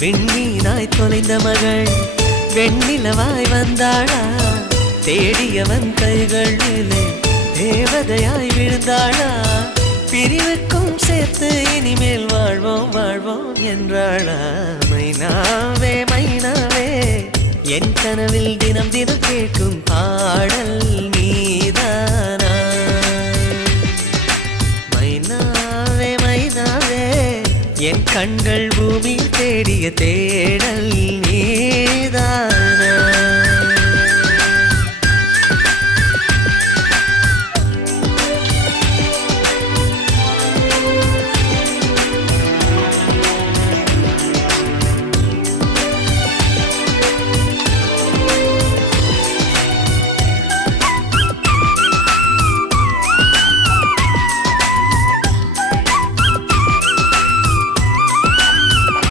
விண்மீனாய் தொலைந்த மகள் வெண்ணிலவாய் வந்தாளா தேடியவன் கைகளிலே தேவதையாய் விழுந்தாளா பிரிவுக்கும் சேர்த்து இனிமேல் வாழ்வோம் வாழ்வோம் என்றாளா மைனாவே மைனாவே என் கனவில் தினம் தினம் கேட்கும் பாடல் நீதானா மைனாவே மைனாவே என் கண்கள் பூமி தேடிய தேடல் நீதானா